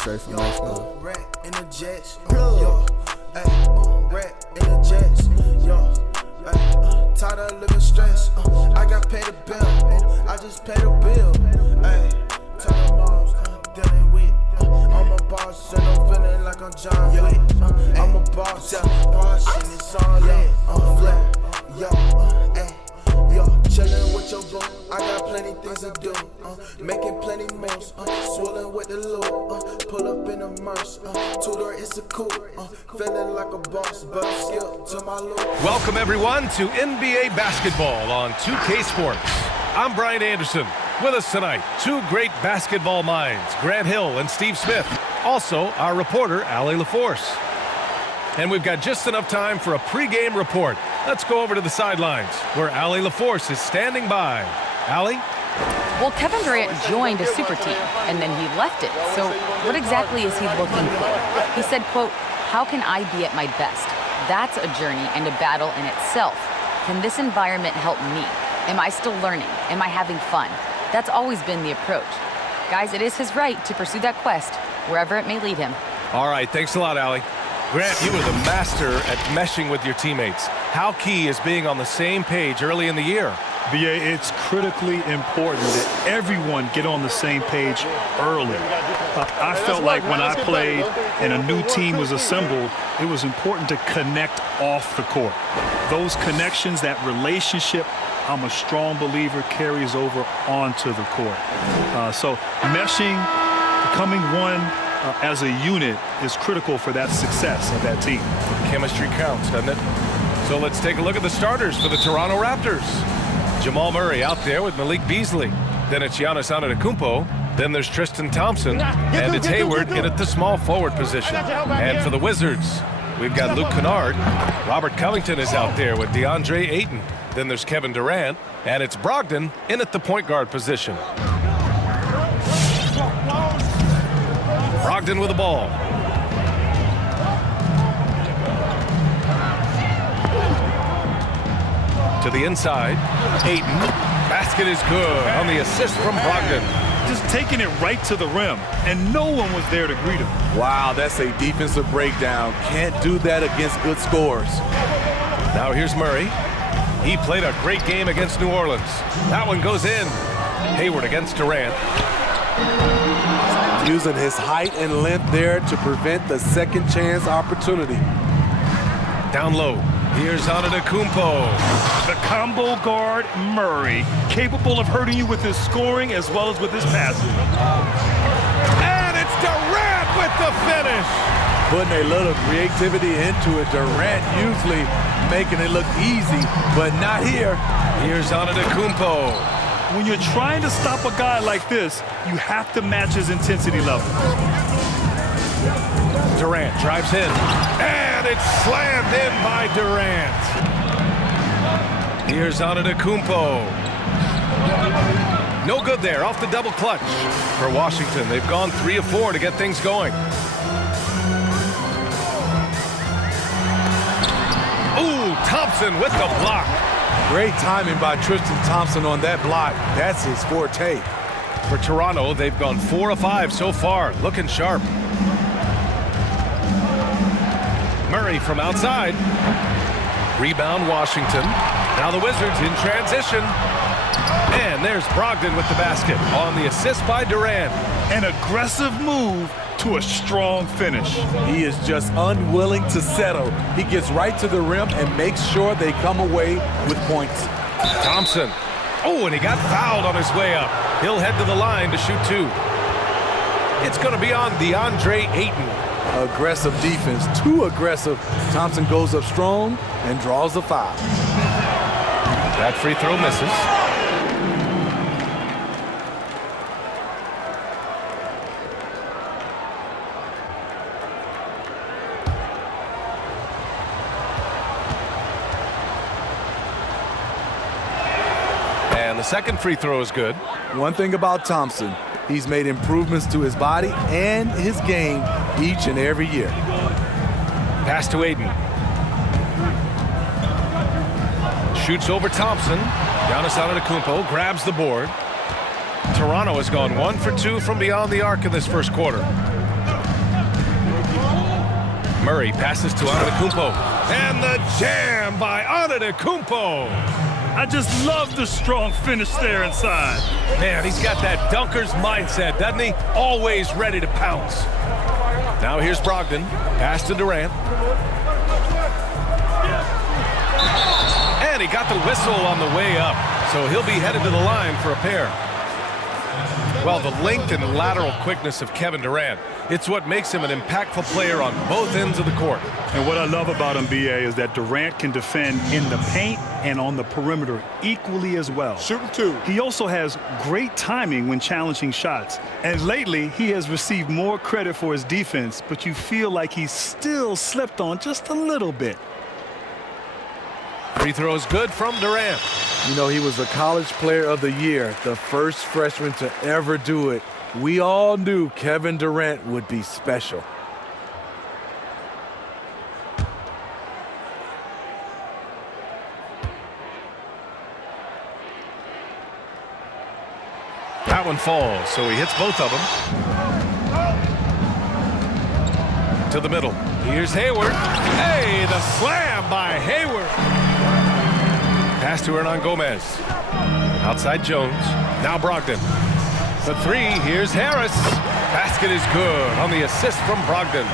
straight from Mexico. Rat in the jets, yo. Rat in the jets, yo. Tired of living stress. I got paid a bill. I just paid a bill. Tell them all, dealing with. I'm a boss and I'm feeling like I'm John Wick. I'm a boss, and it's all lit. Flat, yo, chillin' with your boo. I got plenty things to do. Making plenty moves. Swollen with the loot. Pull up in a Merce. Two-door, it's a coupe. Feeling like a boss, but I'm skilled to my loop. Welcome everyone to NBA basketball on 2K Sports. I'm Brian Anderson. With us tonight, two great basketball minds, Grant Hill and Steve Smith. Also, our reporter, Allie LaForce. And we've got just enough time for a pregame report. Let's go over to the sidelines, where Allie LaForce is standing by. Allie? Well, Kevin Durant joined a super team, and then he left it. So what exactly is he looking for? He said, quote, "How can I be at my best? That's a journey and a battle in itself. Can this environment help me? Am I still learning? Am I having fun?" That's always been the approach. Guys, it is his right to pursue that quest, wherever it may lead him. All right, thanks a lot, Allie. Grant, you were the master at meshing with your teammates. How key is being on the same page early in the year? BA, it's critically important that everyone get on the same page early. I felt like when I played and a new team was assembled, it was important to connect off the court. Those connections, that relationship, I'm a strong believer, carries over onto the court. So meshing, becoming one as a unit is critical for that success of that team. Chemistry counts, doesn't it? So let's take a look at the starters for the Toronto Raptors. Jamal Murray out there with Malik Beasley. Then it's Giannis Antetokounmpo. Then there's Tristan Thompson. And it's Hayward in at the small forward position. And for the Wizards, we've got Luke Kennard. Robert Covington is out there with DeAndre Ayton. Then there's Kevin Durant. And it's Brogdon in at the point guard position. Brogdon with the ball. To the inside, Ayton. Basket is good on the assist from Brogdon. Just taking it right to the rim, and no one was there to greet him. Wow, that's a defensive breakdown. Can't do that against good scores. Now here's Murray. He played a great game against New Orleans. That one goes in. Hayward against Durant. Using his height and length there to prevent the second chance opportunity. Down low. Here's Antetokounmpo. The combo guard, Murray, capable of hurting you with his scoring as well as with his passing. And it's Durant with the finish. Putting a little creativity into it. Durant usually making it look easy, but not here. Here's Antetokounmpo. When you're trying to stop a guy like this, you have to match his intensity level. Durant drives in. And it's slammed in by Durant. Here's Antetokounmpo. No good there, off the double clutch. For Washington, they've gone 3 of 4 to get things going. Ooh, Thompson with the block. Great timing by Tristan Thompson on that block. That's his forte. For Toronto, they've gone 4 of 5 so far, looking sharp. Murray from outside. Rebound Washington. Now the Wizards in transition. And there's Brogdon with the basket on the assist by Durant. An aggressive move to a strong finish. He is just unwilling to settle. He gets right to the rim and makes sure they come away with points. Thompson. Oh, and he got fouled on his way up. He'll head to the line to shoot 2. It's going to be on DeAndre Ayton. Aggressive defense, too aggressive. Thompson goes up strong and draws the foul. That free throw misses. And the second free throw is good. One thing about Thompson, he's made improvements to his body and his game each and every year. Pass to Ayton. Shoots over Thompson. Giannis Antetokounmpo grabs the board. Toronto has gone 1 for 2 from beyond the arc in this first quarter. Murray passes to Antetokounmpo. And the jam by Antetokounmpo. I just love the strong finish there inside. Man, he's got that dunker's mindset, doesn't he? Always ready to pounce. Now here's Brogdon. Pass to Durant. And he got the whistle on the way up, so he'll be headed to the line for a pair. Well, the length and lateral quickness of Kevin Durant, it's what makes him an impactful player on both ends of the court. And what I love about him, BA, is that Durant can defend in the paint and on the perimeter equally as well. Shooting two. He also has great timing when challenging shots. And lately, he has received more credit for his defense, but you feel like he's still slipped on just a little bit. Free throw is good from Durant. You know, he was the College Player of the Year, the first freshman to ever do it. We all knew Kevin Durant would be special. That one falls, so he hits both of them. To the middle. Here's Hayward. Hey, the slam by Hayward. Pass to Hernan Gomez. Outside Jones. Now Brogdon. For three, here's Harris. Basket is good on the assist from Brogdon.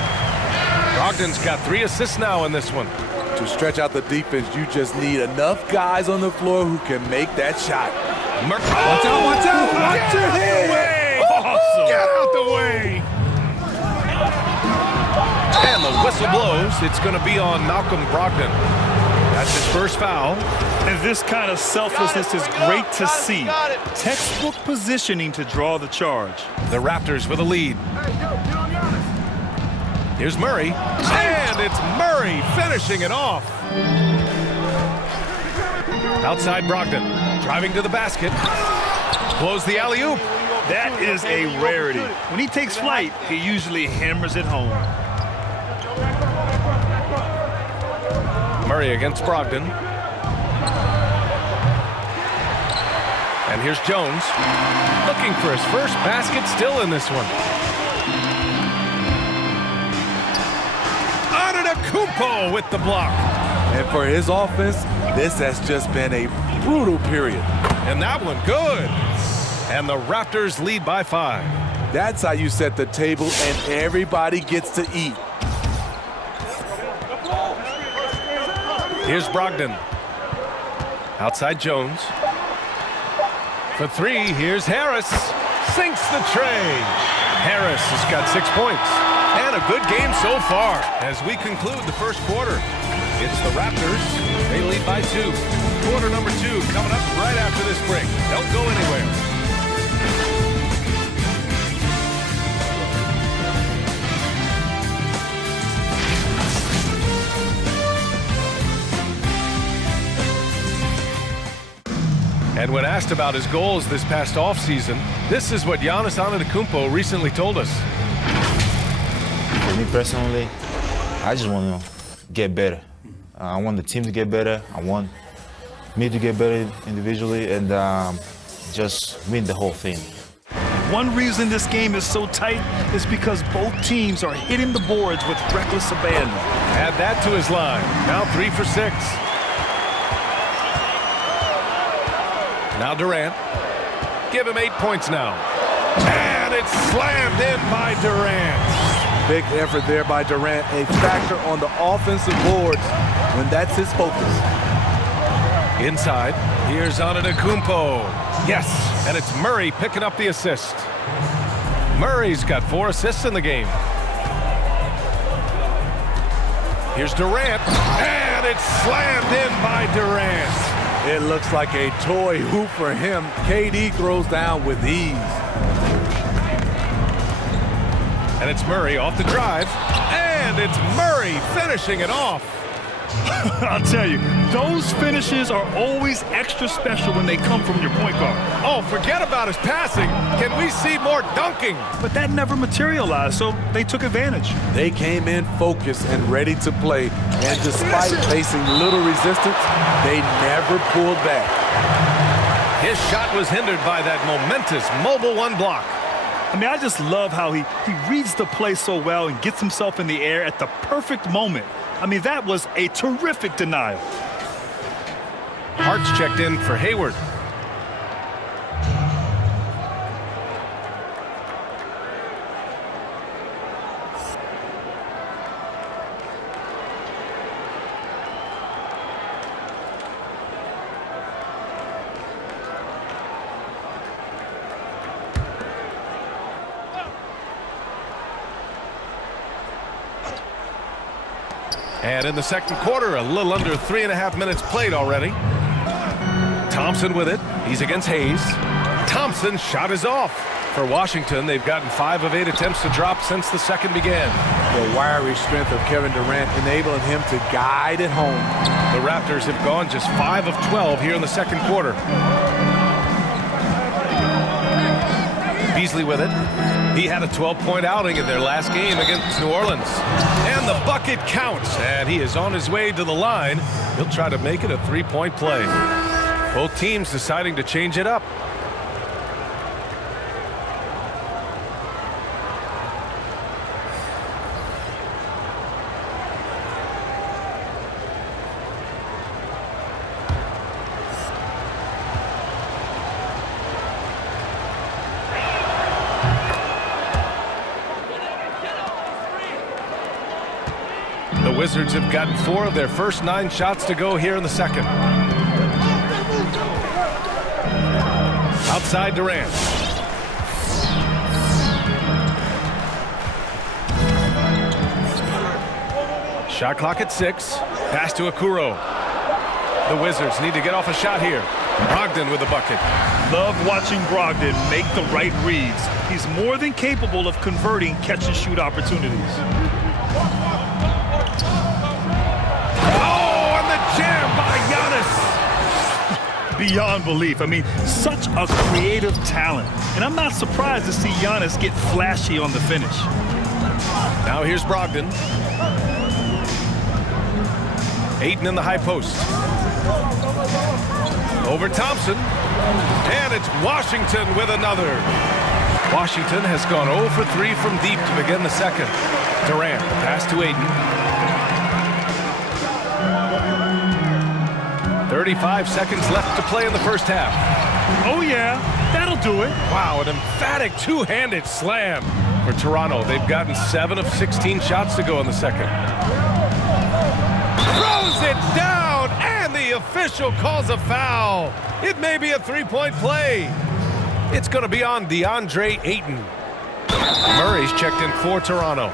Brogdon's got 3 assists now in this one. To stretch out the defense, you just need enough guys on the floor who can make that shot. Watch out, watch out! Watch your head! Awesome. Get out the way! And the whistle blows. It's going to be on Malcolm Brogdon. That's his first foul. And this kind of selflessness is great to see. Textbook positioning to draw the charge. The Raptors with a lead. Here's Murray. And it's Murray finishing it off. Outside Brogdon. Driving to the basket. Blows the alley-oop. That is a rarity. When he takes flight, he usually hammers it home. Murray against Brogdon. And here's Jones. Looking for his first basket, still in this one. Antetokounmpo with the block. And for his offense, this has just been a brutal period. And that one good. And the Raptors lead by 5. That's how you set the table and everybody gets to eat. Here's Brogdon. Outside Jones. For 3, here's Harris. Sinks the tray. Harris has got 6 points. And a good game so far as we conclude the first quarter. It's the Raptors. They lead by 2. Quarter number 2 coming up right after this break. Don't go anywhere. And when asked about his goals this past offseason, this is what Giannis Antetokounmpo recently told us. For me personally, I just want to get better. I want the team to get better. I want me to get better individually and just win the whole thing. One reason this game is so tight is because both teams are hitting the boards with reckless abandon. Add that to his line. Now 3 for 6. Now Durant. Give him 8 points now. And it's slammed in by Durant. Big effort there by Durant, a factor on the offensive boards when that's his focus. Inside, here's Antetokounmpo. Yes, and it's Murray picking up the assist. Murray's got 4 assists in the game. Here's Durant, and it's slammed in by Durant. It looks like a toy hoop for him. KD throws down with ease. And it's Murray off the drive. And it's Murray finishing it off. I'll tell you, those finishes are always extra special when they come from your point guard. Oh, forget about his passing. Can we see more dunking? But that never materialized, so they took advantage. They came in focused and ready to play, and despite facing little resistance, they never pulled back. His shot was hindered by that momentous mobile 1 block. I mean, I just love how he reads the play so well and gets himself in the air at the perfect moment. I mean, that was a terrific denial. Hart's checked in for Hayward. And in the second quarter, a little under 3.5 minutes played already. Thompson with it. He's against Hayes. Thompson's shot is off. For Washington, they've gotten 5 of 8 attempts to drop since the second began. The wiry strength of Kevin Durant enabling him to guide it home. The Raptors have gone just 5 of 12 here in the second quarter. Beasley with it. He had a 12-point outing in their last game against New Orleans. And the bucket counts, and he is on his way to the line. He'll try to make it a 3-point play. Both teams deciding to change it up. The Wizards have gotten 4 of their first 9 shots to go here in the second. Outside Durant. Shot clock at 6. Pass to Okuro. The Wizards need to get off a shot here. Brogdon with the bucket. Love watching Brogdon make the right reads. He's more than capable of converting catch-and-shoot opportunities. Oh, and the jam by Giannis. Beyond belief. I mean, such a creative talent. And I'm not surprised to see Giannis get flashy on the finish. Now here's Brogdon. Ayton in the high post. Over Thompson. And it's Washington with another. Washington has gone 0 for 3 from deep to begin the second. Durant, the pass to Ayton. 35 seconds left to play in the first half. Oh, yeah, that'll do it. Wow, an emphatic two-handed slam for Toronto. They've gotten 7 of 16 shots to go in the second. Throws it down, and the official calls a foul. It may be a 3-point play. It's going to be on DeAndre Ayton. Murray's checked in for Toronto.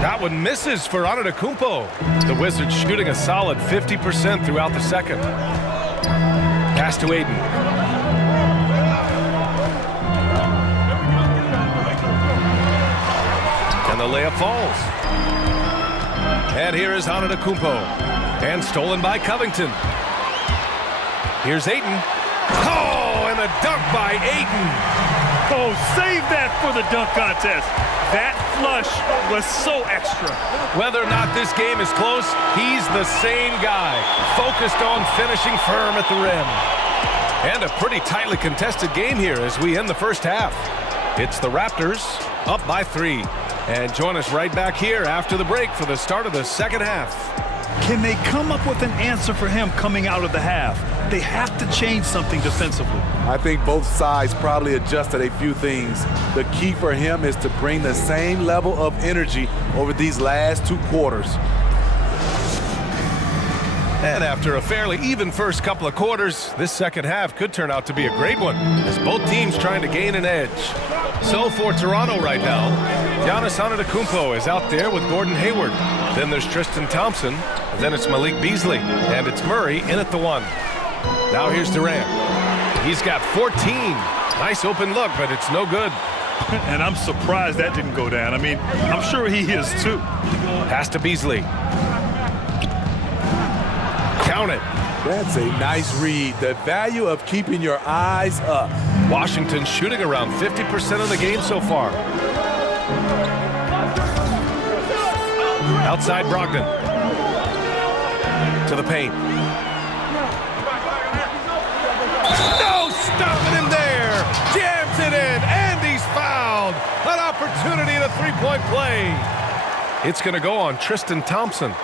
That one misses for Antetokounmpo. The Wizards shooting a solid 50% throughout the second. Pass to Ayton. And the layup falls. And here is Antetokounmpo. And stolen by Covington. Here's Ayton. Oh, and a dunk by Ayton. Oh, save that for the dunk contest. That flush was so extra. Whether or not this game is close, he's the same guy, focused on finishing firm at the rim. And a pretty tightly contested game here as we end the first half. It's the Raptors up by 3. And join us right back here after the break for the start of the second half. Can they come up with an answer for him coming out of the half? They have to change something defensively. I think both sides probably adjusted a few things. The key for him is to bring the same level of energy over these last 2 quarters. And after a fairly even first couple of quarters, this second half could turn out to be a great one, as both teams trying to gain an edge. So for Toronto right now, Giannis Antetokounmpo is out there with Gordon Hayward. Then there's Tristan Thompson, and then it's Malik Beasley, and it's Murray in at the 1. Now here's Durant. He's got 14. Nice open look, but it's no good. And I'm surprised that didn't go down. I mean, I'm sure he is too. Pass to Beasley. Count it. That's a nice read. The value of keeping your eyes up. Washington shooting around 50% of the game so far. Outside Brogdon. To the paint. No stopping him there. Jams it in, and he's fouled. An opportunity at a three-point play. It's going to go on Tristan Thompson.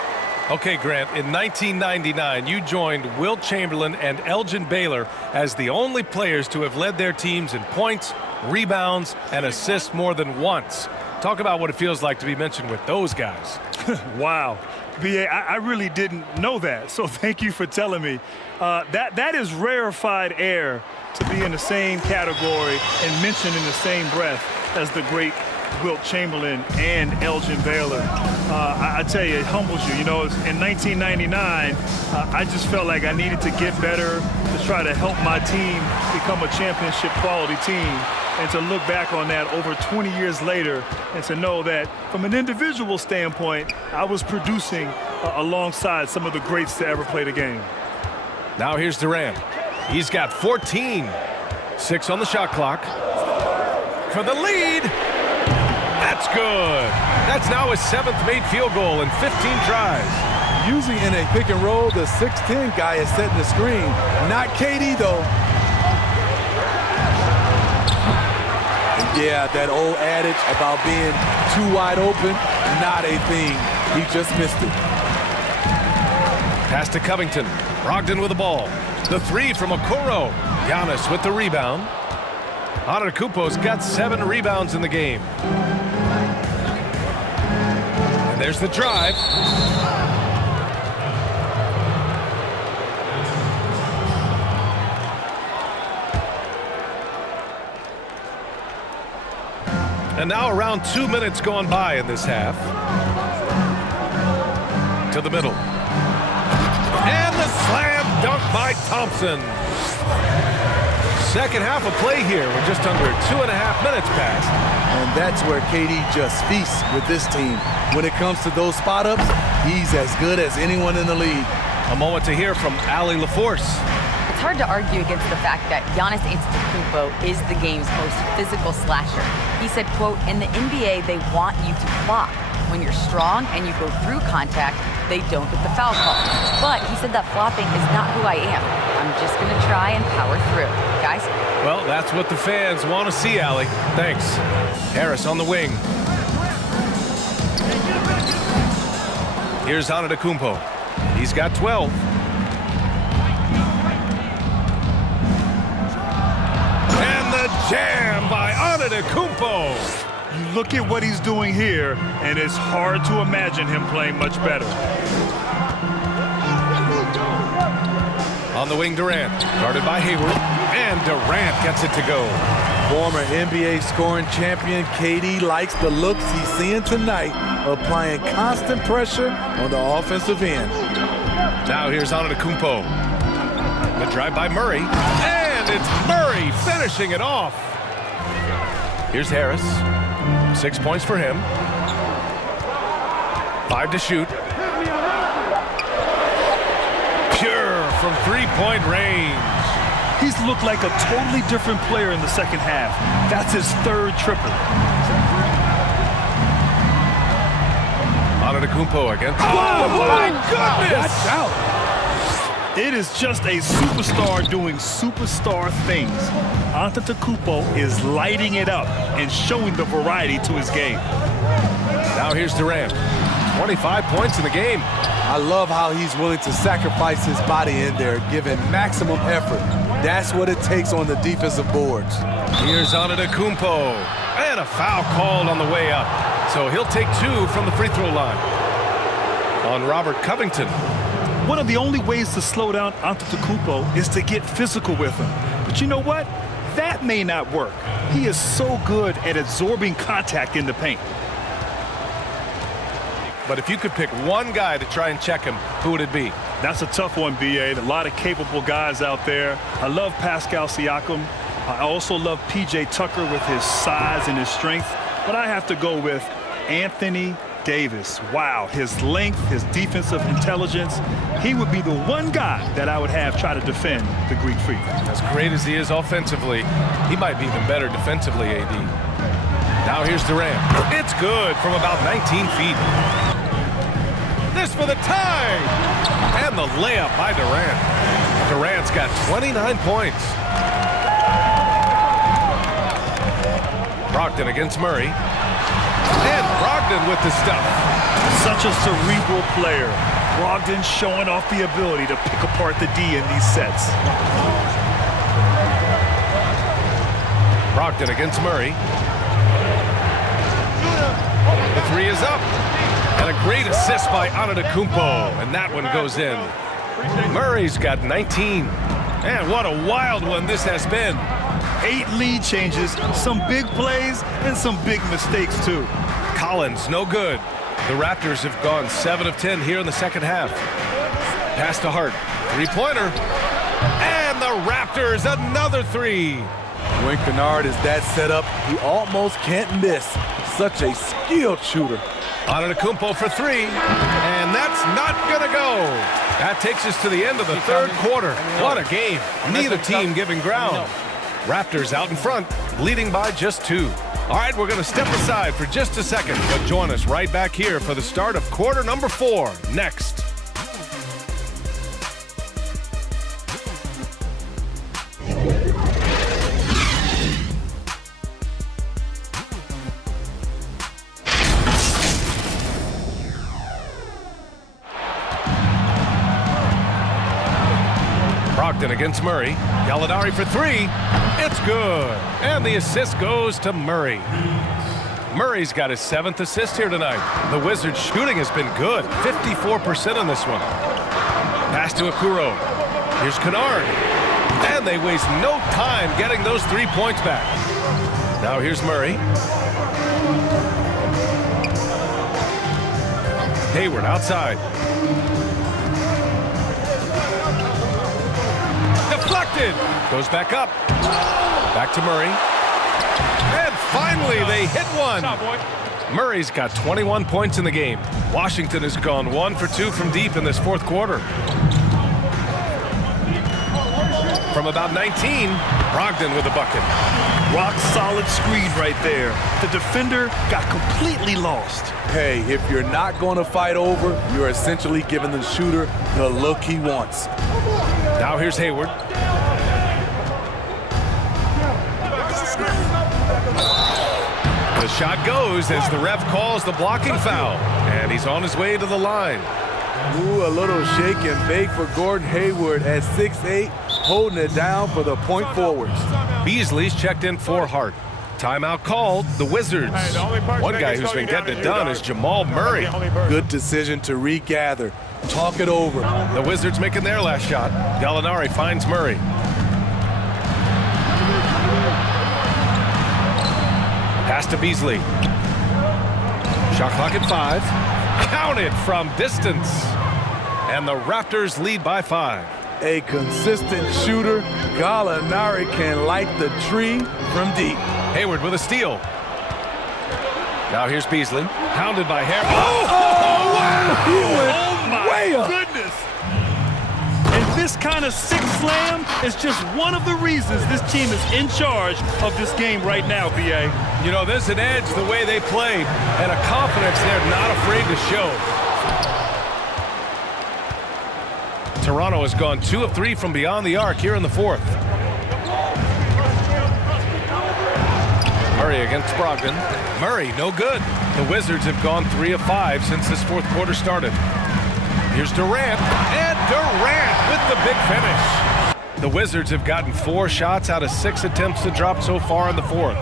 Okay, Grant, in 1999, you joined Wilt Chamberlain and Elgin Baylor as the only players to have led their teams in points, rebounds, and assists more than once. Talk about what it feels like to be mentioned with those guys. Wow. B.A., I really didn't know that, so thank you for telling me. That is rarefied air to be in the same category and mentioned in the same breath as the great Wilt Chamberlain and Elgin Baylor. I tell you, it humbles you. You know, in 1999, I just felt like I needed to get better to try to help my team become a championship quality team. And to look back on that over 20 years later and to know that from an individual standpoint, I was producing alongside some of the greats to ever play the game. Now here's Durant. He's got 14. 6 on the shot clock. For the lead. That's good. That's now his 7th made field goal in 15 tries. Usually in a pick and roll, the 6'10 guy is setting the screen. Not KD, though. Yeah, that old adage about being too wide open, not a thing. He just missed it. Pass to Covington. Brogdon with the ball. The three from Okoro. Giannis with the rebound. Antetokounmpo's got 7 rebounds in the game. And there's the drive. And now around 2 minutes gone by in this half. To the middle. And the slam dunk by Thompson. Second half of play here with just under 2.5 minutes passed. And that's where KD just feasts with this team. When it comes to those spot-ups, he's as good as anyone in the league. A moment to hear from Allie LaForce. It's hard to argue against the fact that Giannis Antetokounmpo is the game's most physical slasher. He said, quote, in the NBA, they want you to flop. When you're strong and you go through contact, they don't get the foul call. But he said that flopping is not who I am. I'm just going to try and power through. Guys? Well, that's what the fans want to see, Allie. Thanks. Harris on the wing. Here's Antetokounmpo. He's got 12. And the jam by Antetokounmpo. You look at what he's doing here, and it's hard to imagine him playing much better. On the wing, Durant. Guarded by Hayward. And Durant gets it to go. Former NBA scoring champion KD likes the looks he's seeing tonight, applying constant pressure on the offensive end. Now here's Antetokounmpo. The drive by Murray. And it's Murray finishing it off. Here's Harris. 6 points for him. 5 to shoot. Pure from three-point range. He's looked like a totally different player in the second half. That's his 3rd triple. Antetokounmpo again. Oh, my goodness! Watch out. It is just a superstar doing superstar things. Antetokounmpo is lighting it up and showing the variety to his game. Now here's Durant. 25 points in the game. I love how he's willing to sacrifice his body in there, giving maximum effort. That's what it takes on the defensive boards. Here's Antetokounmpo. And a foul called on the way up. So he'll take 2 from the free throw line. On Robert Covington. One of the only ways to slow down Antetokounmpo is to get physical with him. But you know what? That may not work. He is so good at absorbing contact in the paint. But if you could pick one guy to try and check him, who would it be? That's a tough one, B.A. A lot of capable guys out there. I love Pascal Siakam. I also love P.J. Tucker with his size and his strength. But I have to go with Anthony Davis, wow, his length, his defensive intelligence, he would be the one guy that I would have try to defend the Greek Freak. As great as he is offensively, he might be even better defensively, AD. Now here's Durant. It's good from about 19 feet. This for the tie! And the layup by Durant. Durant's got 29 points. Brogdon against Murray. And Brogdon with the stuff. Such a cerebral player. Brogdon showing off the ability to pick apart the D in these sets. Brogdon against Murray. The three is up. And a great assist by Antetokounmpo. And that one goes in. Murray's got 19. And what a wild one this has been. 8 lead changes, some big plays, and some big mistakes, too. Collins, no good. The Raptors have gone 7 of 10 here in the second half. Pass to Hart. Three-pointer. And the Raptors, another three. When Kennard is that set up, he almost can't miss. Such a skilled shooter. Antetokounmpo for three. And that's not going to go. That takes us to the end of the third quarter. What a game. Neither team giving ground. Raptors out in front, leading by just 2. All right, we're going to step aside for just a second, but join us right back here for the start of quarter number 4 next. Brogdon against Murray. Gallinari for 3. It's good. And the assist goes to Murray. Murray's got his 7th assist here tonight. The Wizards' shooting has been good. 54% on this one. Pass to Okoro. Here's Kennard. And they waste no time getting those 3 points back. Now here's Murray. Hayward outside. Deflected. Goes back up. Back to Murray. And finally, they hit one. Murray's got 21 points in the game. Washington has gone 1 for 2 from deep in this fourth quarter. From about 19, Brogdon with a bucket. Rock solid screen right there. The defender got completely lost. Hey, if you're not going to fight over, you're essentially giving the shooter the look he wants. Now here's Hayward. The shot goes as the ref calls the blocking foul. And he's on his way to the line. Ooh, a little shake and bake for Gordon Hayward at 6'8", holding it down for the point forwards. Beasley's checked in for Hart. Timeout called, the Wizards. One guy who's been getting it done is Jamal Murray. Good decision to regather. Talk it over. The Wizards making their last shot. Gallinari finds Murray. Pass to Beasley. Shot clock at 5. Counted from distance. And the Raptors lead by 5. A consistent shooter, Gallinari can light the tree from deep. Hayward with a steal. Now here's Beasley. Hounded by Harris. Oh, wow! He went way up. Goodness. And this kind of sick slam is just one of the reasons this team is in charge of this game right now, B.A. You know, there's an edge the way they play and a confidence they're not afraid to show. Toronto has gone 2 of 3 from beyond the arc here in the fourth. Murray against Brogdon. Murray, no good. The Wizards have gone 3 of 5 since this fourth quarter started. Here's Durant, and Durant with the big finish. The Wizards have gotten 4 shots out of 6 attempts to drop so far in the fourth.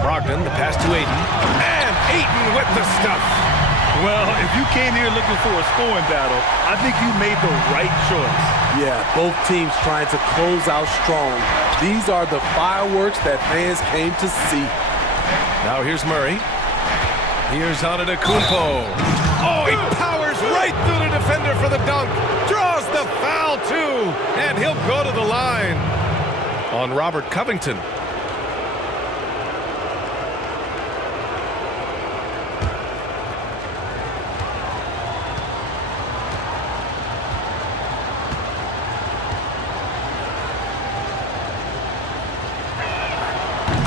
Brogdon, the pass to Ayton, and Ayton with the stuff. Well, if you came here looking for a scoring battle, I think you made the right choice. Yeah, both teams trying to close out strong. These are the fireworks that fans came to see. Now here's Murray. Here's Antetokounmpo. Oh, he powers right through the defender for the dunk. Draws the foul, too. And he'll go to the line on Robert Covington.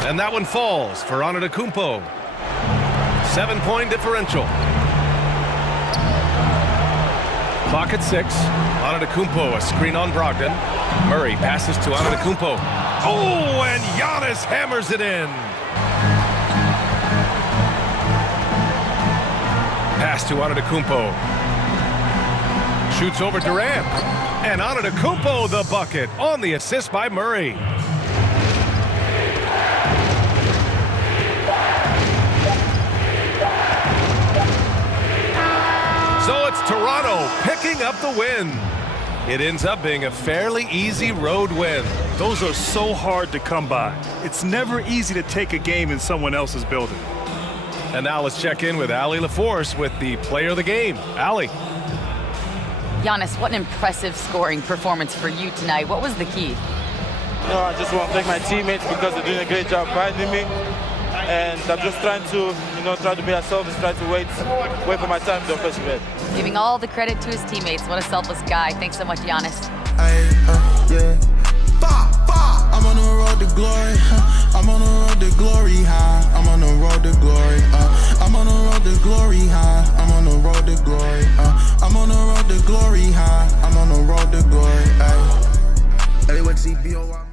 And that one falls for Antetokounmpo. 7-point differential. Clock at 6. Antetokounmpo, a screen on Brogdon. Murray passes to Antetokounmpo. Oh, and Giannis hammers it in. Pass to Antetokounmpo. Shoots over Durant. And Antetokounmpo the bucket on the assist by Murray. So it's Toronto picking up the win. It ends up being a fairly easy road win. Those are so hard to come by. It's never easy to take a game in someone else's building. And now let's check in with Allie LaForce with the player of the game. Allie. Giannis, what an impressive scoring performance for you tonight. What was the key? I just want to thank my teammates because they're doing a great job guiding me. And I'm just trying to, try to be as selfish, try to wait for my time to offensive end. Giving all the credit to his teammates. What a selfless guy. Thanks so much, Giannis. Yeah. I'm on the road to glory. I'm on the road to glory high. I'm on the road to glory. I'm on the road to glory high. I'm on the road to glory. I'm on the road to glory high. I'm on the road to glory. Hey, what CBO?